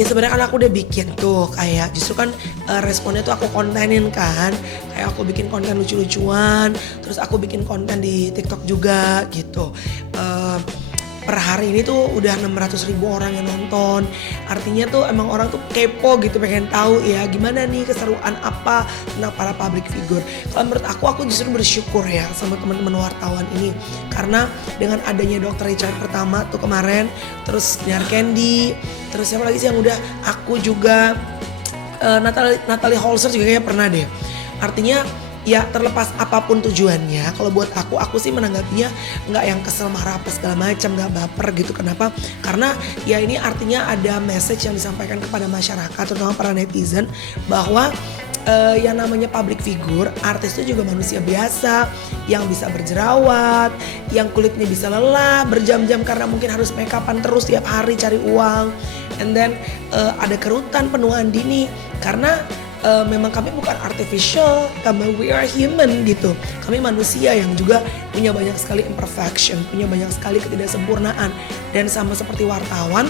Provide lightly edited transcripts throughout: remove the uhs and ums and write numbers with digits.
Ya sebenarnya kan aku udah bikin tuh kayak justru kan responnya tuh aku kontenin kan. Kayak aku bikin konten lucu-lucuan, terus aku bikin konten di TikTok juga gitu. Eh, Per hari ini tuh udah 600.000 orang yang nonton. Artinya tuh emang orang tuh kepo gitu, pengen tahu ya gimana nih keseruan apa tentang para public figure. Kalau menurut aku justru bersyukur ya sama teman-teman wartawan ini. Karena dengan adanya Dr. Richard pertama tuh kemarin, terus Niar Candy, terus siapa lagi sih yang udah, aku juga, Natalie Holzer juga kayaknya pernah deh. Artinya ya terlepas apapun tujuannya, kalau buat aku sih menanggapinya nggak yang kesel marah apa segala macam, nggak baper gitu. Kenapa? Karena ya ini artinya ada message yang disampaikan kepada masyarakat, terutama para netizen, bahwa yang namanya public figure, artis itu juga manusia biasa yang bisa berjerawat, yang kulitnya bisa lelah berjam-jam karena mungkin harus make upan terus tiap hari cari uang, and then ada kerutan, penuaan dini karena memang kami bukan artificial, kami we are human gitu. Kami manusia yang juga punya banyak sekali imperfection, punya banyak sekali ketidaksempurnaan. Dan sama seperti wartawan,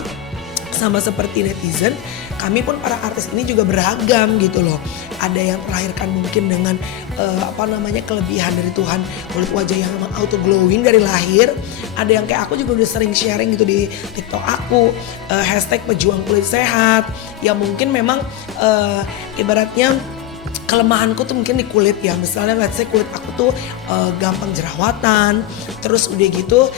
sama seperti netizen, kami pun para artis ini juga beragam gitu loh. Ada yang terlahirkan mungkin dengan kelebihan dari Tuhan, kulit wajah yang memang auto glowing dari lahir. Ada yang kayak aku juga udah sering sharing gitu di TikTok aku, hashtag pejuang kulit sehat, yang mungkin memang ibaratnya kelemahanku tuh mungkin di kulit ya. Misalnya let's say kulit aku tuh gampang jerawatan, terus udah gitu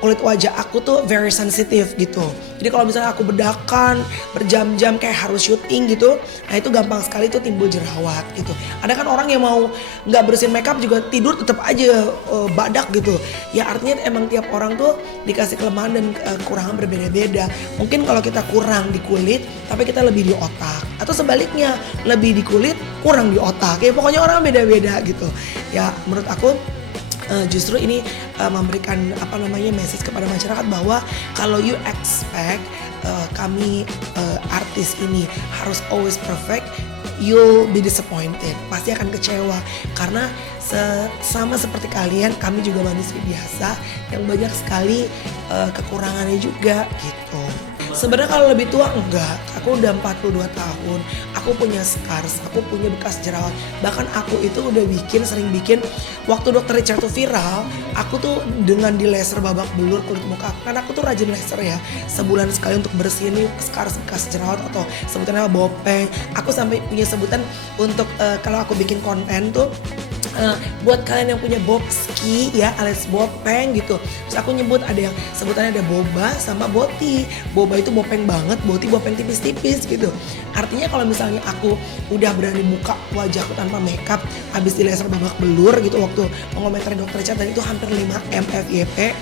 kulit wajah aku tuh very sensitive gitu. Jadi kalau misalnya aku bedakan berjam-jam kayak harus syuting gitu, nah itu gampang sekali tuh timbul jerawat gitu. Ada kan orang yang mau nggak bersihin makeup juga tidur tetap aja badak gitu. Ya artinya emang tiap orang tuh dikasih kelemahan dan kekurangan berbeda-beda. Mungkin kalau kita kurang di kulit, tapi kita lebih di otak. Atau sebaliknya, lebih di kulit, kurang di otak. Ya pokoknya orang beda-beda gitu. Ya menurut aku justru ini memberikan message kepada masyarakat bahwa kalau you expect kami artis ini harus always perfect, you'll be disappointed, pasti akan kecewa. Karena sama seperti kalian, kami juga manusia biasa yang banyak sekali kekurangannya juga gitu. Sebenarnya kalau lebih tua enggak, aku udah 42 tahun, aku punya scars, aku punya bekas jerawat. Bahkan aku itu udah sering bikin, waktu Dr. Richard tuh viral, aku tuh dengan di laser babak belur kulit muka aku, karena aku tuh rajin laser ya, sebulan sekali untuk bersihin nih scars bekas jerawat atau sebutannya bopeng. Aku sampai punya sebutan untuk kalau aku bikin konten tuh, buat kalian yang punya bobski ya alias bopeng gitu. Terus aku nyebut ada yang sebutannya ada boba sama boti. Boba itu bopeng banget, boti bopeng tipis-tipis gitu. Artinya kalau misalnya aku udah berani buka wajahku tanpa makeup habis di laser babak belur gitu, waktu mengomentari Dr. Richard dan itu hampir 5M FYP,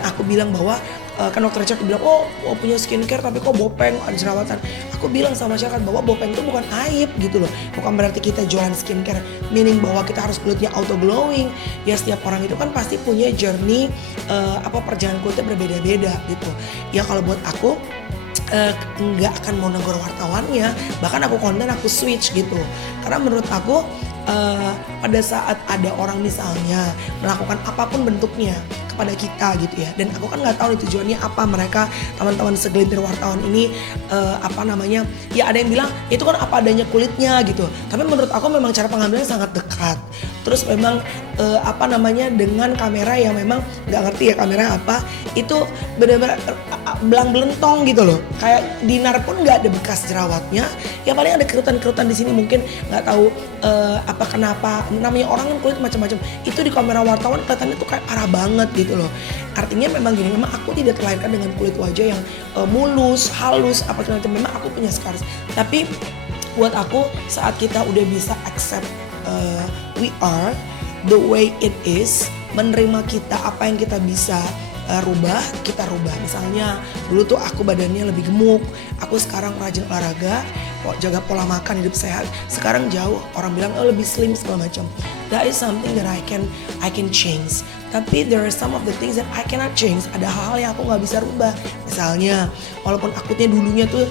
aku bilang bahwa kan Dr. Richard bilang, oh punya skincare tapi kok bopeng, ada jerawatan. Aku bilang sama masyarakat bahwa bopeng itu bukan aib gitu loh. Bukan berarti kita jualan skincare, meaning bahwa kita harus kulitnya auto glowing. Ya setiap orang itu kan pasti punya journey, perjalanan kulitnya berbeda-beda gitu. Ya kalau buat aku, nggak akan mau negor wartawannya, bahkan aku konten aku switch gitu. Karena menurut aku pada saat ada orang misalnya melakukan apapun bentuknya kepada kita gitu ya, dan aku kan nggak tahu nih tujuannya apa mereka, teman-teman segelintir wartawan ini ya ada yang bilang itu kan apa adanya kulitnya gitu, tapi menurut aku memang cara pengambilan sangat dekat. Terus memang dengan kamera yang memang nggak ngerti ya kamera apa, itu benar-benar belang belentong gitu loh. Kayak Dinar pun nggak ada bekas jerawatnya, ya paling ada kerutan-kerutan di sini, mungkin nggak tahu kenapa, namanya orang kan kulit macam-macam. Itu di kamera wartawan kelihatannya tuh kayak parah banget gitu loh. Artinya memang gini, memang aku tidak terlahirkan dengan kulit wajah yang mulus, halus, apa segala macam. Memang aku punya scars. Tapi buat aku saat kita udah bisa accept we are the way it is, menerima kita apa yang kita bisa rubah, kita rubah. Misalnya dulu tuh aku badannya lebih gemuk, aku sekarang rajin olahraga, jaga pola makan, hidup sehat. Sekarang jauh, orang bilang lebih slim segala macam. That is something that I can change. Tapi there are some of the things that I cannot change. Ada hal-hal yang aku nggak bisa rubah. Misalnya, walaupun aku dulunya tuh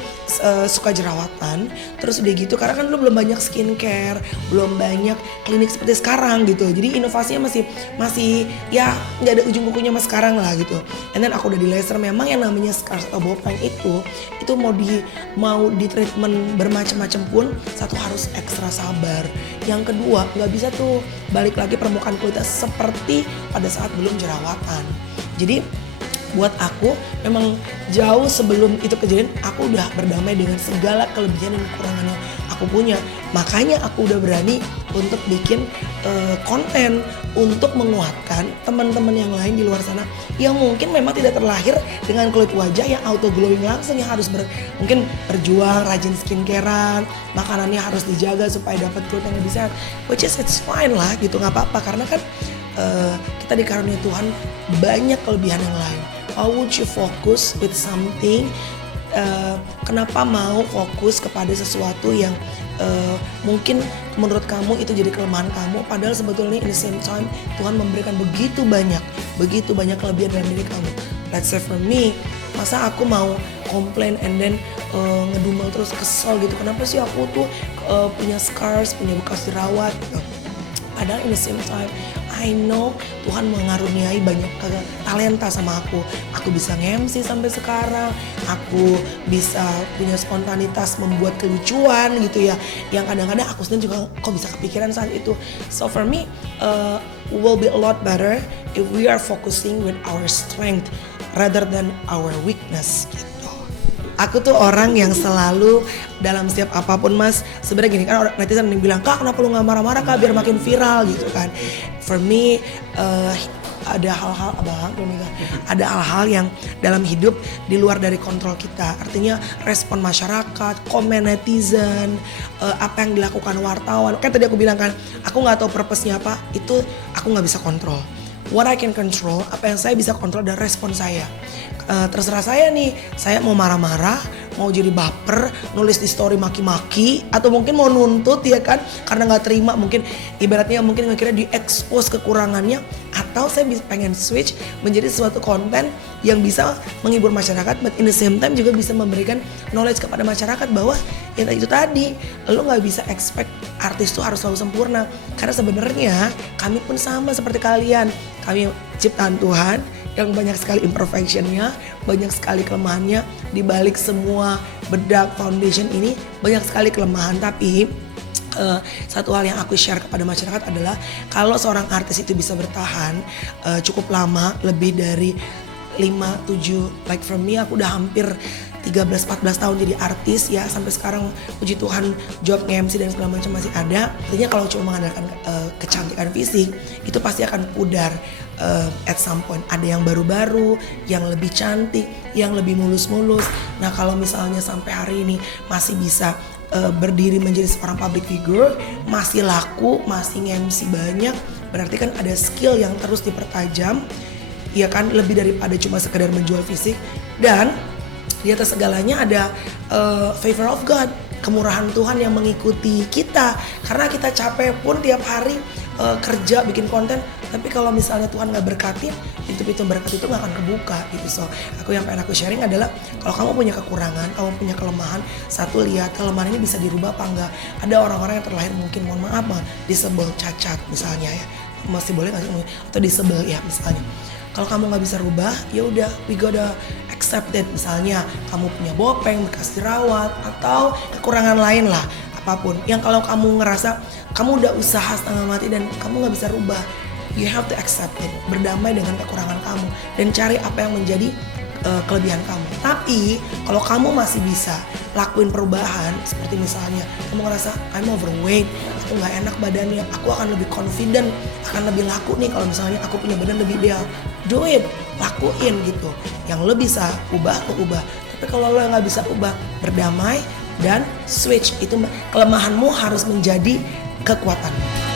suka jerawatan, terus udah gitu karena kan dulu belum banyak skincare, belum banyak klinik seperti sekarang gitu. Jadi inovasinya masih ya nggak ada ujung kukunya mas sekarang lah gitu. And then aku udah di laser. Memang yang namanya scars atau bopeng itu mau di treatment bermacam-macam pun, satu harus ekstra sabar. Yang kedua nggak bisa tuh balik lagi permukaan kulitnya seperti pada saat belum jerawatan. Jadi buat aku memang jauh sebelum itu kejadian aku udah berdamai dengan segala kelebihan dan kekurangan yang aku punya. Makanya aku udah berani untuk bikin konten untuk menguatkan teman-teman yang lain di luar sana yang mungkin memang tidak terlahir dengan kulit wajah yang auto glowing langsung, yang harus mungkin berjuang rajin skincarean, makanannya harus dijaga supaya dapat kulit yang lebih sehat. Which is it's fine lah gitu, nggak apa-apa karena kan kita dikaruniai Tuhan banyak kelebihan yang lain. Why would you focus with something? Kenapa mau fokus kepada sesuatu yang mungkin menurut kamu itu jadi kelemahan kamu, padahal sebetulnya in the same time Tuhan memberikan begitu banyak kelebihan dalam diri kamu. Let's say for me, masa aku mau komplain and then ngedumel terus, kesel gitu, kenapa sih aku tuh punya scars, punya bekas jerawat gitu. Padahal in the same time I know Tuhan mengaruniai banyak talenta sama aku. Aku bisa nge-MC sampai sekarang. Aku bisa punya spontanitas membuat kelucuan gitu ya. Yang kadang-kadang aku sendiri juga kok bisa kepikiran saat itu. So for me, will be a lot better if we are focusing with our strength rather than our weakness gitu. Aku tuh orang yang selalu dalam setiap apapun mas, sebenarnya gini kan, netizen yang bilang, Kak kenapa lu gak marah-marah Kak biar makin viral gitu kan. For me ada hal-hal yang dalam hidup di luar dari kontrol kita. Artinya respon masyarakat, komen netizen, apa yang dilakukan wartawan. Kan tadi aku bilang kan, aku gak tahu purpose-nya apa, itu aku gak bisa kontrol. What I can control, apa yang saya bisa kontrol adalah respon saya. Terserah saya nih, saya mau marah-marah, mau jadi baper, nulis di story maki-maki, atau mungkin mau nuntut ya kan, karena nggak terima, mungkin ibaratnya mungkin akhirnya diekspos kekurangannya, atau saya pengen switch menjadi suatu konten yang bisa menghibur masyarakat, but in the same time juga bisa memberikan knowledge kepada masyarakat bahwa ya itu tadi, lo nggak bisa expect artis tuh harus selalu sempurna, karena sebenarnya kami pun sama seperti kalian, kami ciptaan Tuhan yang banyak sekali imperfectionnya, banyak sekali kelemahannya. Di balik semua bedak foundation ini banyak sekali kelemahan. Tapi satu hal yang aku share kepada masyarakat adalah kalau seorang artis itu bisa bertahan cukup lama, lebih dari 5-7, like for me aku udah hampir 13-14 tahun jadi artis ya, sampai sekarang puji Tuhan job nge-MC dan segala macam masih ada. Artinya kalau cuma mengandalkan kecantikan fisik itu pasti akan pudar at some point. Ada yang baru-baru, yang lebih cantik, yang lebih mulus-mulus. Nah kalau misalnya sampai hari ini masih bisa berdiri menjadi seorang public figure, masih laku, masih nge-MC banyak, berarti kan ada skill yang terus dipertajam, ya kan, lebih daripada cuma sekedar menjual fisik. Dan di atas segalanya ada favor of God, kemurahan Tuhan yang mengikuti kita. Karena kita capek pun tiap hari kerja bikin konten, tapi kalau misalnya Tuhan gak berkatin, pintu-pintu berkat itu gak akan kebuka gitu. So yang pengen aku sharing adalah kalau kamu punya kekurangan, kamu punya kelemahan, satu lihat kelemahan ini bisa dirubah apa enggak. Ada orang-orang yang terlahir mungkin, mohon maaf, disable, cacat misalnya ya, masih boleh gak sih, atau disable ya misalnya. Kalau kamu nggak bisa rubah, ya udah, we gotta accept it. Misalnya kamu punya bopeng, bekas jerawat, atau kekurangan lain lah, apapun. Yang kalau kamu ngerasa kamu udah usaha setengah mati dan kamu nggak bisa rubah, you have to accept it. Berdamai dengan kekurangan kamu dan cari apa yang menjadi kelebihan kamu. Tapi kalau kamu masih bisa lakuin perubahan, seperti misalnya kamu ngerasa I'm overweight, aku nggak enak badannya, aku akan lebih confident, akan lebih laku nih kalau misalnya aku punya badan lebih ideal. Do it, lakuin gitu. Yang lo bisa ubah, lo ubah. Tapi kalau lo nggak bisa ubah, berdamai dan switch. Itu kelemahanmu harus menjadi kekuatanmu.